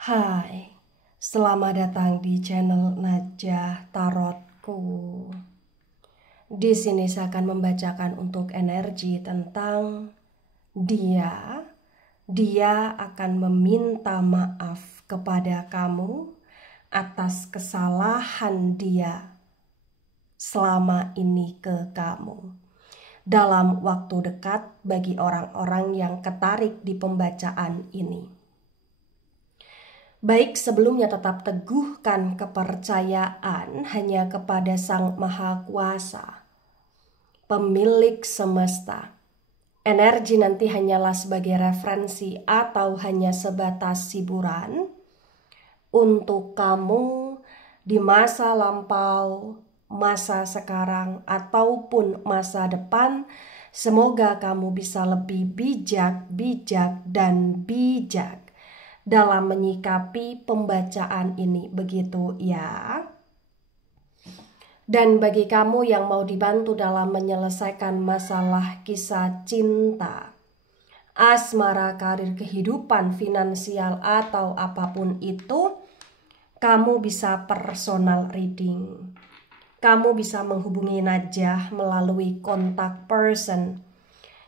Hai, selamat datang di channel Najah Tarotku. Di sini saya akan membacakan untuk energi tentang dia. Dia akan meminta maaf kepada kamu atas kesalahan dia selama ini ke kamu. Dalam waktu dekat bagi orang-orang yang ketarik di pembacaan ini. Baik, sebelumnya tetap teguhkan kepercayaan hanya kepada Sang Maha Kuasa, pemilik semesta. Energi nanti hanyalah sebagai referensi atau hanya sebatas hiburan untuk kamu di masa lampau, masa sekarang, ataupun masa depan. Semoga kamu bisa lebih bijak dan bijak dalam menyikapi pembacaan ini, begitu ya. Dan bagi kamu yang mau dibantu dalam menyelesaikan masalah kisah cinta, asmara, karir, kehidupan, finansial, atau apapun itu, kamu bisa personal reading. Kamu bisa menghubungi Najah melalui kontak person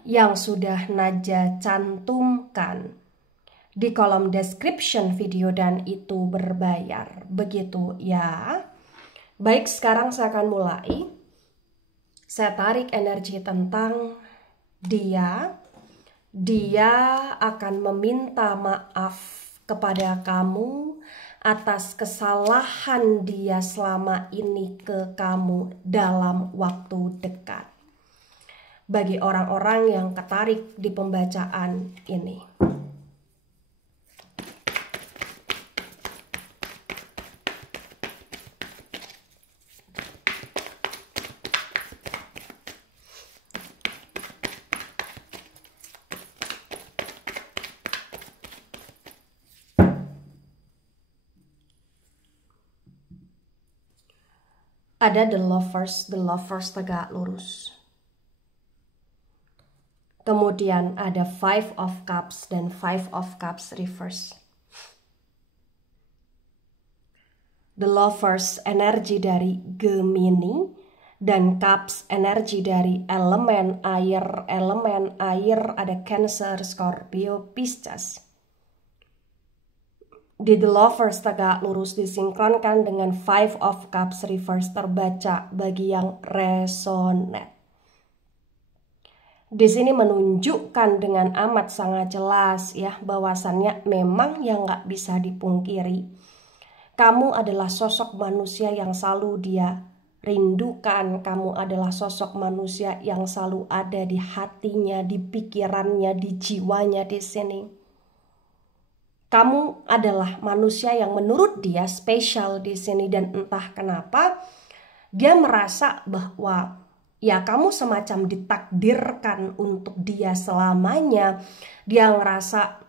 yang sudah Najah cantumkan di kolom description video dan itu berbayar, begitu ya. Baik, sekarang saya akan mulai. Saya tarik energi tentang dia. Dia akan meminta maaf kepada kamu atas kesalahan dia selama ini ke kamu dalam waktu dekat. Bagi orang-orang yang ketarik di pembacaan ini. Ada the lovers tegak lurus. Kemudian ada 5 of cups dan 5 of cups reverse. The lovers energi dari Gemini dan cups energi dari elemen air. Elemen air ada Cancer, Scorpio, Pisces. Di The Lovers tegak lurus disinkronkan dengan 5 of Cups reverse terbaca bagi yang resonate. Di sini menunjukkan dengan amat sangat jelas ya bahwasannya memang yang nggak bisa dipungkiri. Kamu adalah sosok manusia yang selalu dia rindukan. Kamu adalah sosok manusia yang selalu ada di hatinya, di pikirannya, di jiwanya di sini. Kamu adalah manusia yang menurut dia spesial di sini dan entah kenapa dia merasa bahwa ya kamu semacam ditakdirkan untuk dia selamanya. Dia ngerasa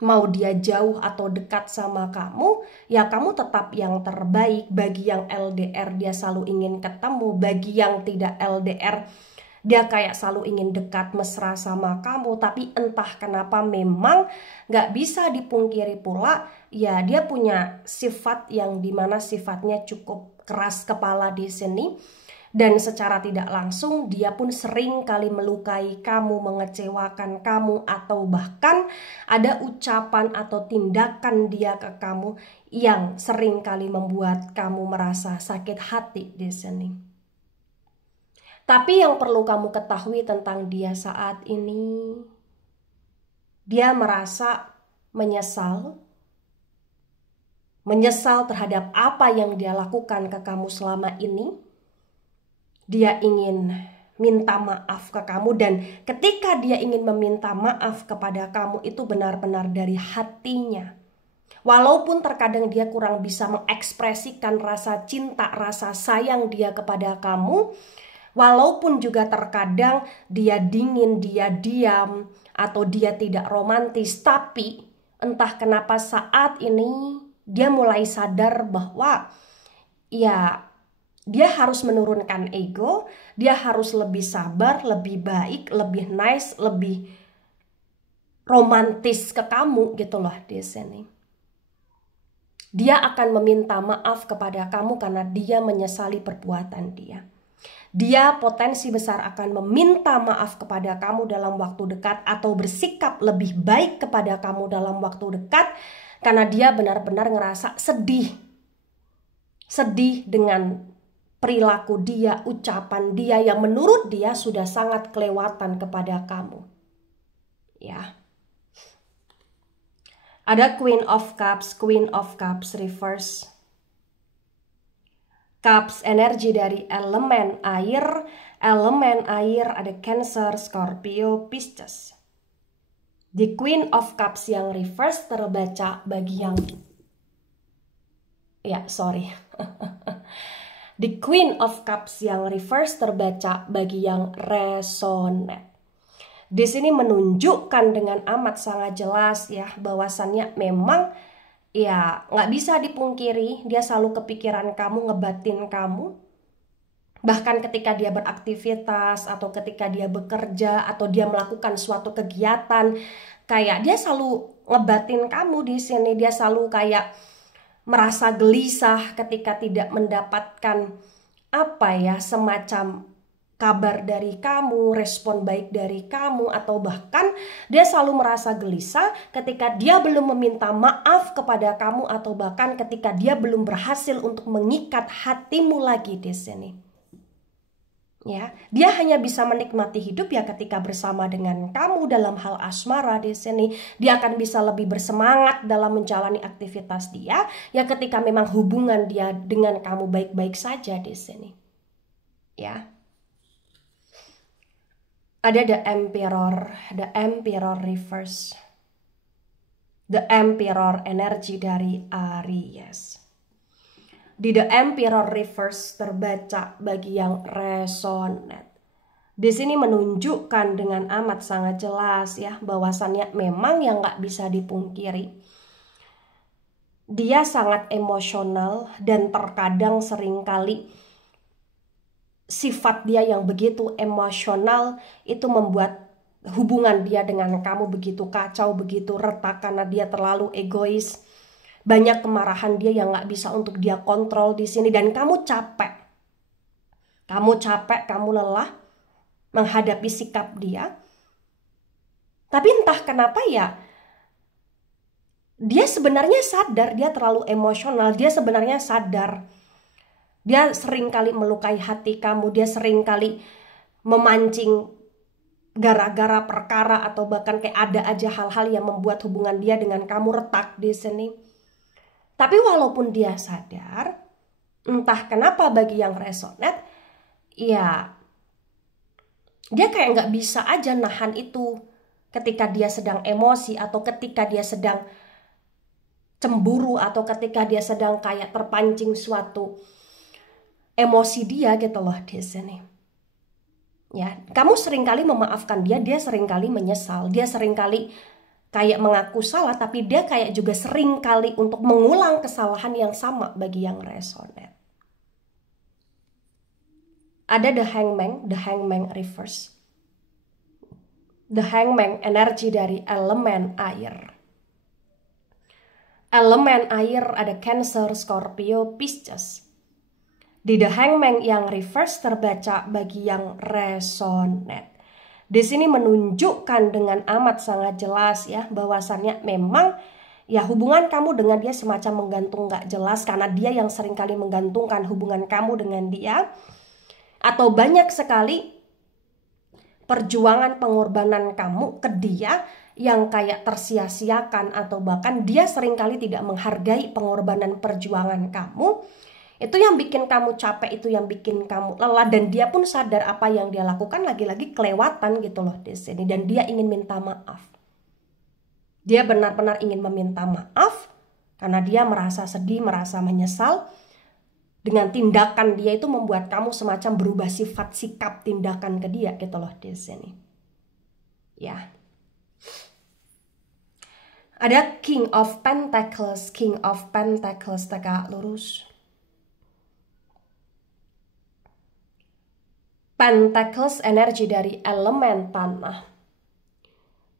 mau dia jauh atau dekat sama kamu, ya kamu tetap yang terbaik. Bagi yang LDR dia selalu ingin ketemu, bagi yang tidak LDR dia kayak selalu ingin dekat mesra sama kamu, tapi entah kenapa memang gak bisa dipungkiri pula, ya dia punya sifat yang dimana sifatnya cukup keras kepala di sini. Dan secara tidak langsung dia pun sering kali melukai kamu, mengecewakan kamu, atau bahkan ada ucapan atau tindakan dia ke kamu yang sering kali membuat kamu merasa sakit hati di sini. Tapi yang perlu kamu ketahui tentang dia saat ini, dia merasa menyesal terhadap apa yang dia lakukan ke kamu selama ini. Dia ingin minta maaf ke kamu dan ketika dia ingin meminta maaf kepada kamu itu benar-benar dari hatinya. Walaupun terkadang dia kurang bisa mengekspresikan rasa cinta, rasa sayang dia kepada kamu, walaupun juga terkadang dia dingin, dia diam, atau dia tidak romantis, tapi entah kenapa saat ini dia mulai sadar bahwa ya dia harus menurunkan ego, dia harus lebih sabar, lebih baik, lebih nice, lebih romantis ke kamu gitu loh di sini. Dia akan meminta maaf kepada kamu karena dia menyesali perbuatan dia. Dia potensi besar akan meminta maaf kepada kamu dalam waktu dekat atau bersikap lebih baik kepada kamu dalam waktu dekat karena dia benar-benar ngerasa sedih. Sedih dengan perilaku dia, ucapan dia yang menurut dia sudah sangat kelewatan kepada kamu. Ya. Ada Queen of Cups reverse. Cups energi dari elemen air ada Cancer, Scorpio, Pisces. The Queen of Cups yang reverse terbaca bagi yang The Queen of Cups yang reverse terbaca bagi yang resonate. Di sini menunjukkan dengan amat sangat jelas ya bahwasannya memang ya nggak bisa dipungkiri dia selalu kepikiran kamu, ngebatin kamu. Bahkan ketika dia beraktivitas atau ketika dia bekerja atau dia melakukan suatu kegiatan, kayak dia selalu ngebatin kamu di sini. Dia selalu kayak merasa gelisah ketika tidak mendapatkan semacam kabar dari kamu, respon baik dari kamu, atau bahkan dia selalu merasa gelisah ketika dia belum meminta maaf kepada kamu, atau bahkan ketika dia belum berhasil untuk mengikat hatimu lagi di sini. Ya, dia hanya bisa menikmati hidup ya ketika bersama dengan kamu dalam hal asmara di sini. Dia akan bisa lebih bersemangat dalam menjalani aktivitas dia ya ketika memang hubungan dia dengan kamu baik-baik saja di sini. Ya. Ada the Emperor reverse. The Emperor energi dari Aries. Di the Emperor reverse terbaca bagi yang resonate. Di sini menunjukkan dengan amat sangat jelas ya bahwasannya memang yang nggak bisa dipungkiri. Dia sangat emosional dan terkadang seringkali sifat dia yang begitu emosional itu membuat hubungan dia dengan kamu begitu kacau, begitu retak karena dia terlalu egois. Banyak kemarahan dia yang gak bisa untuk dia kontrol di sini dan kamu capek. Kamu lelah menghadapi sikap dia. Tapi entah kenapa ya, dia sebenarnya sadar dia terlalu emosional, dia sebenarnya sadar. Dia sering kali melukai hati kamu, dia sering kali memancing gara-gara perkara atau bahkan kayak ada aja hal-hal yang membuat hubungan dia dengan kamu retak di sini. Tapi walaupun dia sadar, entah kenapa bagi yang resonate, ya dia kayak nggak bisa aja nahan itu ketika dia sedang emosi atau ketika dia sedang cemburu atau ketika dia sedang kayak terpancing suatu emosi dia gitu loh di sini. Ya, kamu seringkali memaafkan dia seringkali menyesal, dia seringkali kayak mengaku salah, tapi dia kayak juga seringkali untuk mengulang kesalahan yang sama bagi yang resonate. Ada the Hangman reverse. The Hangman energi dari elemen air. Elemen air ada Cancer, Scorpio, Pisces. Di the Hangman yang reverse terbaca bagi yang resonate. Di sini menunjukkan dengan amat sangat jelas ya bahwasannya memang ya hubungan kamu dengan dia semacam menggantung gak jelas karena dia yang seringkali menggantungkan hubungan kamu dengan dia. Atau banyak sekali perjuangan pengorbanan kamu ke dia yang kayak tersia-siakan atau bahkan dia seringkali tidak menghargai pengorbanan perjuangan kamu. Itu yang bikin kamu capek, itu yang bikin kamu lelah dan dia pun sadar apa yang dia lakukan lagi-lagi kelewatan gitu loh di sini dan dia ingin minta maaf. Dia benar-benar ingin meminta maaf karena dia merasa sedih, merasa menyesal. Dengan tindakan dia itu membuat kamu semacam berubah sifat, sikap, tindakan ke dia gitu loh di sini. Ya. Ada King of Pentacles tegak lurus. Pentacles energi dari elemen tanah.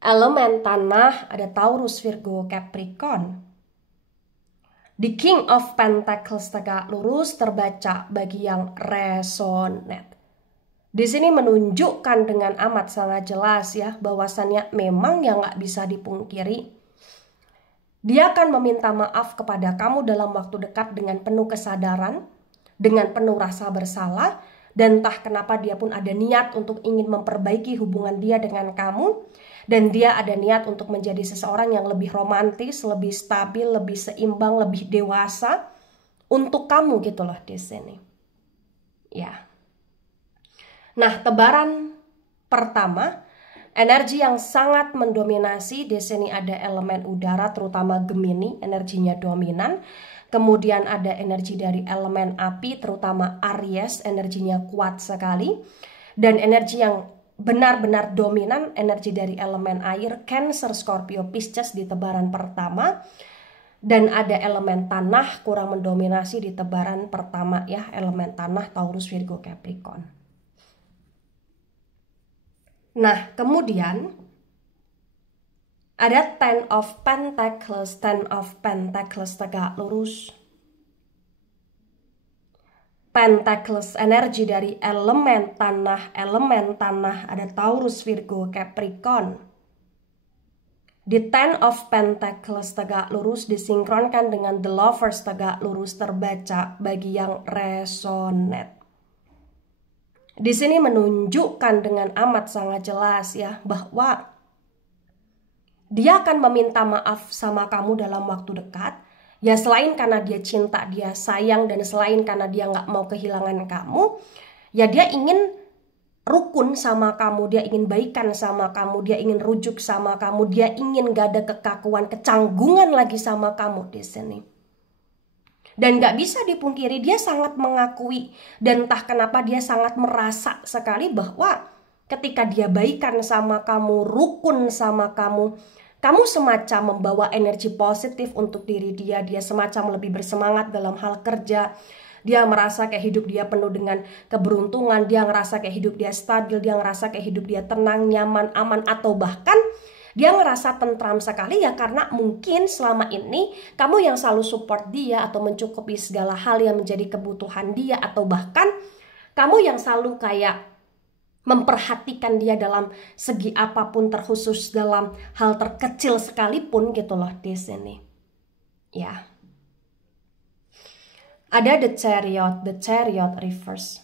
Elemen tanah ada Taurus, Virgo, Capricorn. The King of Pentacles tegak lurus terbaca bagi yang resonate. Di sini menunjukkan dengan amat sangat jelas ya, bahwasannya memang yang nggak bisa dipungkiri, dia akan meminta maaf kepada kamu dalam waktu dekat dengan penuh kesadaran, dengan penuh rasa bersalah, dan entah kenapa dia pun ada niat untuk ingin memperbaiki hubungan dia dengan kamu, dan dia ada niat untuk menjadi seseorang yang lebih romantis, lebih stabil, lebih seimbang, lebih dewasa untuk kamu gitu loh di sini. Ya. Nah, tebaran pertama, energi yang sangat mendominasi di sini ada elemen udara, terutama Gemini, energinya dominan. Kemudian ada energi dari elemen api, terutama Aries, energinya kuat sekali. Dan energi yang benar-benar dominan, energi dari elemen air, Cancer, Scorpio, Pisces di tebaran pertama. Dan ada elemen tanah kurang mendominasi di tebaran pertama ya, elemen tanah Taurus, Virgo, Capricorn. Nah, kemudian ada Ten of Pentacles, Ten of Pentacles tegak lurus. Pentacles, energi dari elemen tanah ada Taurus, Virgo, Capricorn. Di Ten of Pentacles tegak lurus disinkronkan dengan The Lovers tegak lurus terbaca bagi yang resonate. Di sini menunjukkan dengan amat sangat jelas ya, bahwa dia akan meminta maaf sama kamu dalam waktu dekat. Ya selain karena dia cinta, dia sayang, dan selain karena dia nggak mau kehilangan kamu, ya dia ingin rukun sama kamu, dia ingin baikan sama kamu, dia ingin rujuk sama kamu, dia ingin gak ada kekakuan, kecanggungan lagi sama kamu di sini. Dan gak bisa dipungkiri dia sangat mengakui, dan entah kenapa dia sangat merasa sekali bahwa ketika dia baikan sama kamu, rukun sama kamu, kamu semacam membawa energi positif untuk diri dia. Dia semacam lebih bersemangat dalam hal kerja. Dia merasa kayak hidup dia penuh dengan keberuntungan. Dia ngerasa kayak hidup dia stabil. Dia ngerasa kayak hidup dia tenang, nyaman, aman. Atau bahkan dia ngerasa tentram sekali ya, karena mungkin selama ini kamu yang selalu support dia atau mencukupi segala hal yang menjadi kebutuhan dia. Atau bahkan kamu yang selalu kayak memperhatikan dia dalam segi apapun, terkhusus dalam hal terkecil sekalipun gitu loh di sini. Ya. Ada The Chariot reverse.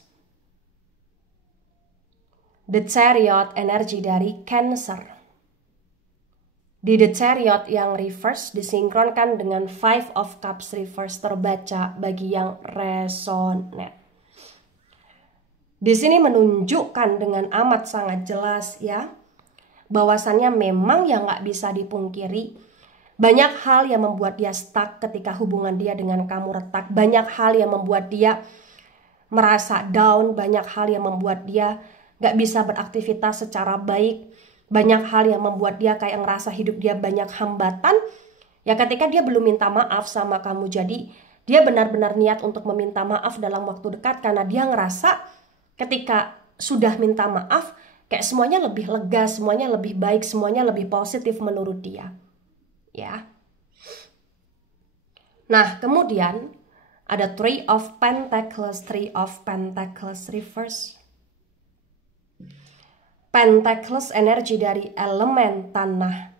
The Chariot energi dari Cancer. Di The Chariot yang reverse disinkronkan dengan Five of Cups reverse terbaca bagi yang resonate. Di sini menunjukkan dengan amat sangat jelas ya, bahwasannya memang yang nggak bisa dipungkiri, banyak hal yang membuat dia stuck ketika hubungan dia dengan kamu retak. Banyak hal yang membuat dia merasa down, banyak hal yang membuat dia nggak bisa beraktivitas secara baik. Banyak hal yang membuat dia kayak ngerasa hidup dia banyak hambatan. Ya ketika dia belum minta maaf sama kamu, jadi dia benar-benar niat untuk meminta maaf dalam waktu dekat, karena dia ngerasa ketika sudah minta maaf, kayak semuanya lebih lega, semuanya lebih baik, semuanya lebih positif menurut dia. Ya. Nah, kemudian ada Three of Pentacles reverse. Pentacles energi dari elemen tanah.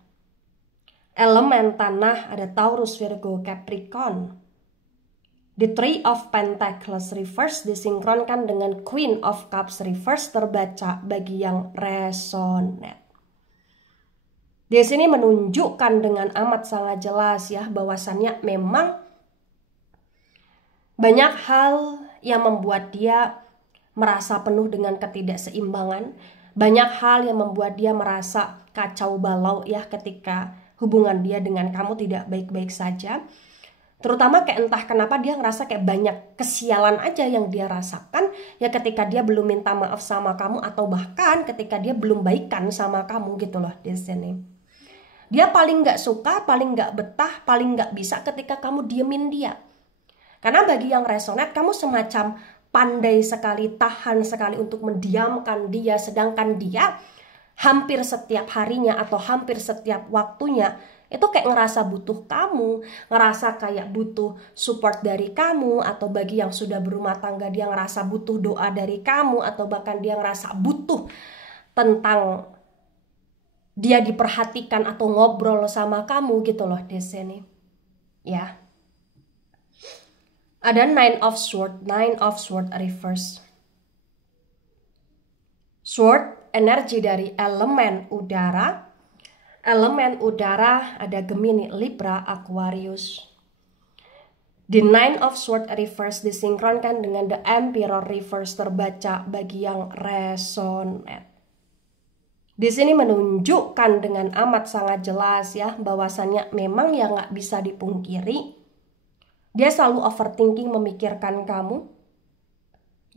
Elemen tanah ada Taurus, Virgo, Capricorn. The Three of Pentacles reverse disinkronkan dengan Queen of Cups reverse terbaca bagi yang resonate. Di sini menunjukkan dengan amat sangat jelas ya, bahwasannya memang banyak hal yang membuat dia merasa penuh dengan ketidakseimbangan. Banyak hal yang membuat dia merasa kacau balau ya, ketika hubungan dia dengan kamu tidak baik-baik saja. Terutama kayak entah kenapa dia ngerasa kayak banyak kesialan aja yang dia rasakan ya ketika dia belum minta maaf sama kamu, atau bahkan ketika dia belum baikan sama kamu gitu loh di sini. Dia paling nggak suka, paling nggak betah, paling nggak bisa ketika kamu diemin dia. Karena bagi yang resonate, kamu semacam pandai sekali, tahan sekali untuk mendiamkan dia, sedangkan dia hampir setiap harinya atau hampir setiap waktunya itu kayak ngerasa butuh kamu, ngerasa kayak butuh support dari kamu, atau bagi yang sudah berumah tangga dia ngerasa butuh doa dari kamu, atau bahkan dia ngerasa butuh tentang dia diperhatikan atau ngobrol sama kamu gitu loh di sini. Ya. Ada Nine of Sword reverse. Sword energi dari elemen udara. Elemen udara ada Gemini, Libra, Aquarius. The Nine of Sword reverse disinkronkan dengan The Emperor reverse terbaca bagi yang resonate. Di sini menunjukkan dengan amat sangat jelas ya bahwasannya memang ya nggak bisa dipungkiri. Dia selalu overthinking memikirkan kamu.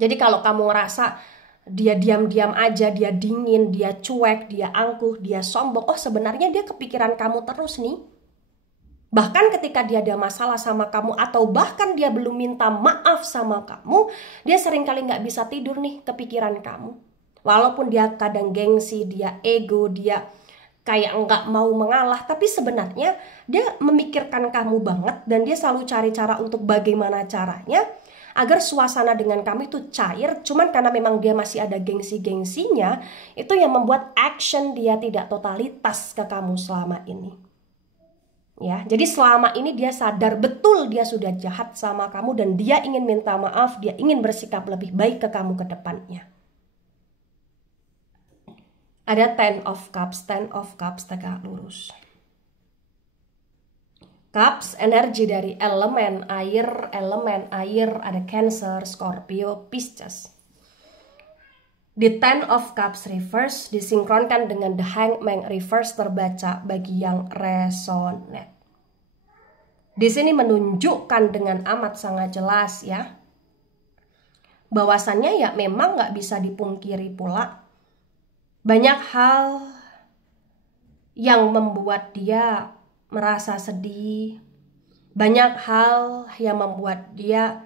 Jadi kalau kamu ngerasa dia diam-diam aja, dia dingin, dia cuek, dia angkuh, dia sombong. Oh sebenarnya dia kepikiran kamu terus nih. Bahkan ketika dia ada masalah sama kamu atau bahkan dia belum minta maaf sama kamu, dia seringkali nggak bisa tidur nih kepikiran kamu. Walaupun dia kadang gengsi, dia ego, dia kayak nggak mau mengalah, tapi sebenarnya dia memikirkan kamu banget dan dia selalu cari cara untuk bagaimana caranya agar suasana dengan kamu itu cair. Cuman karena memang dia masih ada gengsi-gengsinya, itu yang membuat action dia tidak totalitas ke kamu selama ini. Ya, jadi selama ini dia sadar betul dia sudah jahat sama kamu dan dia ingin minta maaf, dia ingin bersikap lebih baik ke kamu ke depannya. Ada Ten of Cups tegak lurus. Cups, energi dari elemen air ada Cancer, Scorpio, Pisces. The Ten of Cups reverse disinkronkan dengan The Hangman reverse terbaca bagi yang resonate. Di sini menunjukkan dengan amat sangat jelas ya, bahwasannya ya memang nggak bisa dipungkiri pula. Banyak hal yang membuat dia merasa sedih, banyak hal yang membuat dia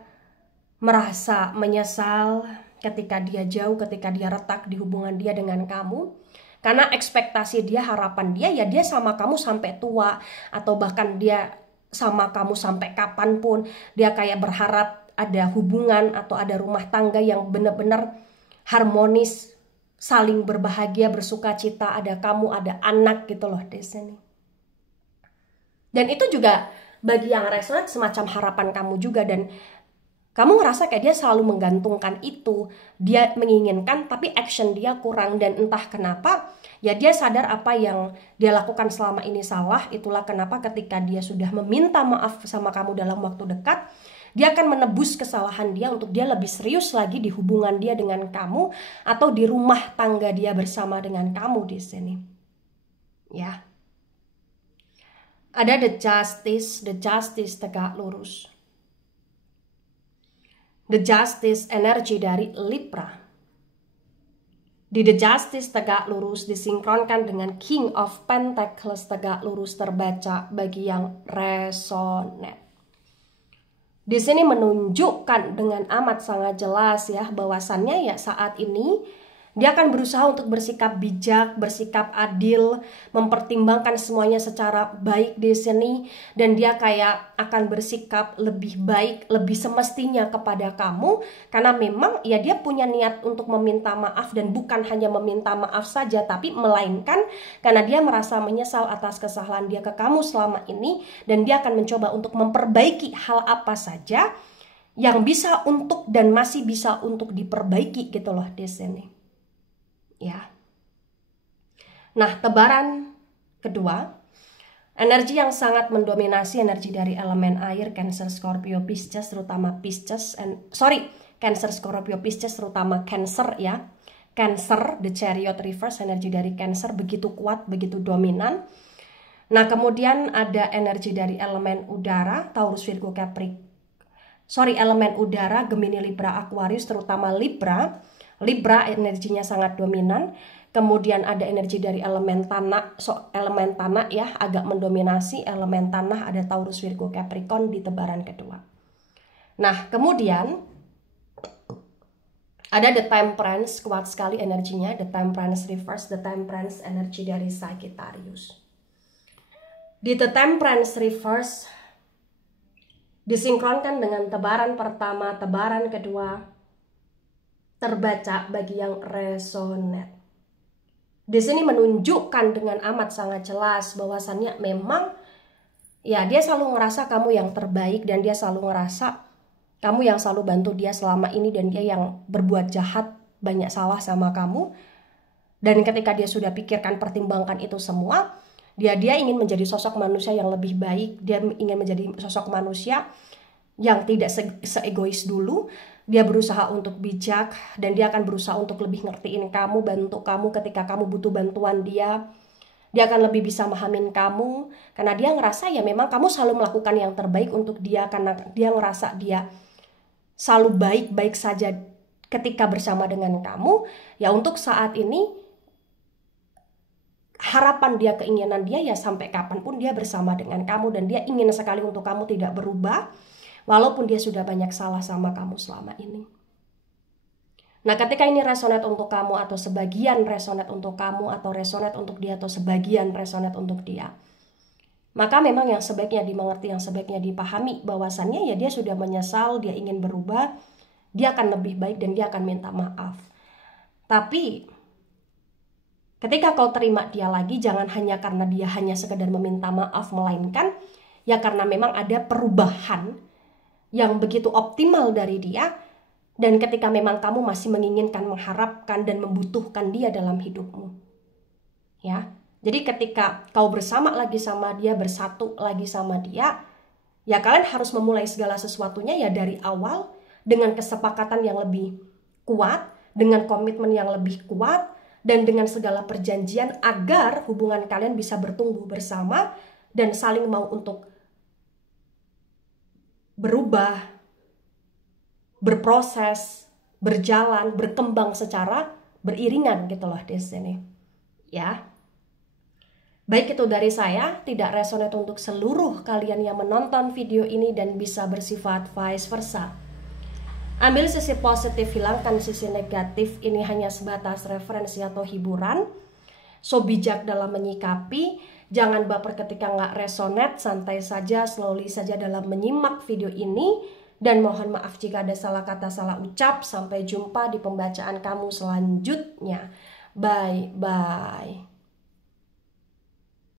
merasa menyesal ketika dia jauh, ketika dia retak di hubungan dia dengan kamu. Karena ekspektasi dia, harapan dia ya dia sama kamu sampai tua, atau bahkan dia sama kamu sampai kapanpun. Dia kayak berharap ada hubungan atau ada rumah tangga yang benar-benar harmonis, saling berbahagia, bersuka cita, ada kamu, ada anak gitu loh di sini. Dan itu juga bagi yang resonate semacam harapan kamu juga, dan kamu ngerasa kayak dia selalu menggantungkan itu, dia menginginkan tapi action dia kurang, dan entah kenapa ya dia sadar apa yang dia lakukan selama ini salah. Itulah kenapa ketika dia sudah meminta maaf sama kamu dalam waktu dekat, dia akan menebus kesalahan dia untuk dia lebih serius lagi di hubungan dia dengan kamu atau di rumah tangga dia bersama dengan kamu di sini. Ya. Ada The Justice tegak lurus. The Justice energi dari Libra. Di The Justice tegak lurus disinkronkan dengan King of Pentacles tegak lurus terbaca bagi yang resonate. Di sini menunjukkan dengan amat sangat jelas ya bahwasannya ya saat ini dia akan berusaha untuk bersikap bijak, bersikap adil, mempertimbangkan semuanya secara baik di sini, dan dia kayak akan bersikap lebih baik, lebih semestinya kepada kamu, karena memang ya dia punya niat untuk meminta maaf, dan bukan hanya meminta maaf saja, tapi melainkan karena dia merasa menyesal atas kesalahan dia ke kamu selama ini, dan dia akan mencoba untuk memperbaiki hal apa saja yang bisa untuk dan masih bisa untuk diperbaiki gitu loh di sini. Ya. Nah, tebaran kedua, energi yang sangat mendominasi energi dari elemen air, Cancer, Scorpio, Pisces, terutama Pisces, Cancer, Scorpio, Pisces, terutama Cancer ya. Cancer, the Chariot reverse, energi dari Cancer begitu kuat, begitu dominan. Nah, kemudian ada energi dari elemen udara, Taurus, Virgo, elemen udara, Gemini, Libra, Aquarius, terutama Libra. Libra energinya sangat dominan. Kemudian ada energi dari elemen tanah, elemen tanah ya agak mendominasi elemen tanah, ada Taurus, Virgo, Capricorn di tebaran kedua. Nah, kemudian ada The Temperance, kuat sekali energinya, The Temperance reverse, The Temperance energi dari Sagittarius. Di The Temperance Reverse disinkronkan dengan tebaran pertama, tebaran kedua terbaca bagi yang resonate. Di sini menunjukkan dengan amat sangat jelas bahwasannya memang ya dia selalu ngerasa kamu yang terbaik dan dia selalu ngerasa kamu yang selalu bantu dia selama ini dan dia yang berbuat jahat, banyak salah sama kamu. Dan ketika dia sudah pikirkan, pertimbangkan itu semua, dia ingin menjadi sosok manusia yang lebih baik, dia ingin menjadi sosok manusia yang tidak se-egois dulu. Dia berusaha untuk bijak dan dia akan berusaha untuk lebih ngertiin kamu, bantu kamu ketika kamu butuh bantuan dia. Dia akan lebih bisa memahamin kamu karena dia ngerasa ya memang kamu selalu melakukan yang terbaik untuk dia, karena dia ngerasa dia selalu baik-baik saja ketika bersama dengan kamu. Ya untuk saat ini harapan dia, keinginan dia ya sampai kapanpun dia bersama dengan kamu dan dia ingin sekali untuk kamu tidak berubah walaupun dia sudah banyak salah sama kamu selama ini. Nah, ketika ini resonate untuk kamu atau sebagian resonate untuk kamu atau resonate untuk dia atau sebagian resonate untuk dia, maka memang yang sebaiknya dimengerti, yang sebaiknya dipahami bahwasannya ya dia sudah menyesal, dia ingin berubah, dia akan lebih baik dan dia akan minta maaf. Tapi ketika kau terima dia lagi, jangan hanya karena dia hanya sekedar meminta maaf, melainkan ya karena memang ada perubahan yang begitu optimal dari dia. Dan ketika memang kamu masih menginginkan, mengharapkan, dan membutuhkan dia dalam hidupmu. Ya, jadi ketika kau bersama lagi sama dia, bersatu lagi sama dia, ya kalian harus memulai segala sesuatunya ya dari awal, dengan kesepakatan yang lebih kuat, dengan komitmen yang lebih kuat, dan dengan segala perjanjian agar hubungan kalian bisa bertumbuh bersama dan saling mau untuk berubah, berproses, berjalan, berkembang secara beriringan gitu loh di sini. Ya. Baik, itu dari saya, tidak resonate untuk seluruh kalian yang menonton video ini dan bisa bersifat vice versa. Ambil sisi positif, hilangkan sisi negatif, ini hanya sebatas referensi atau hiburan. So bijak dalam menyikapi, jangan baper ketika nggak resonate, santai saja, slowly saja dalam menyimak video ini. Dan mohon maaf jika ada salah kata, salah ucap. Sampai jumpa di pembacaan kamu selanjutnya. Bye-bye.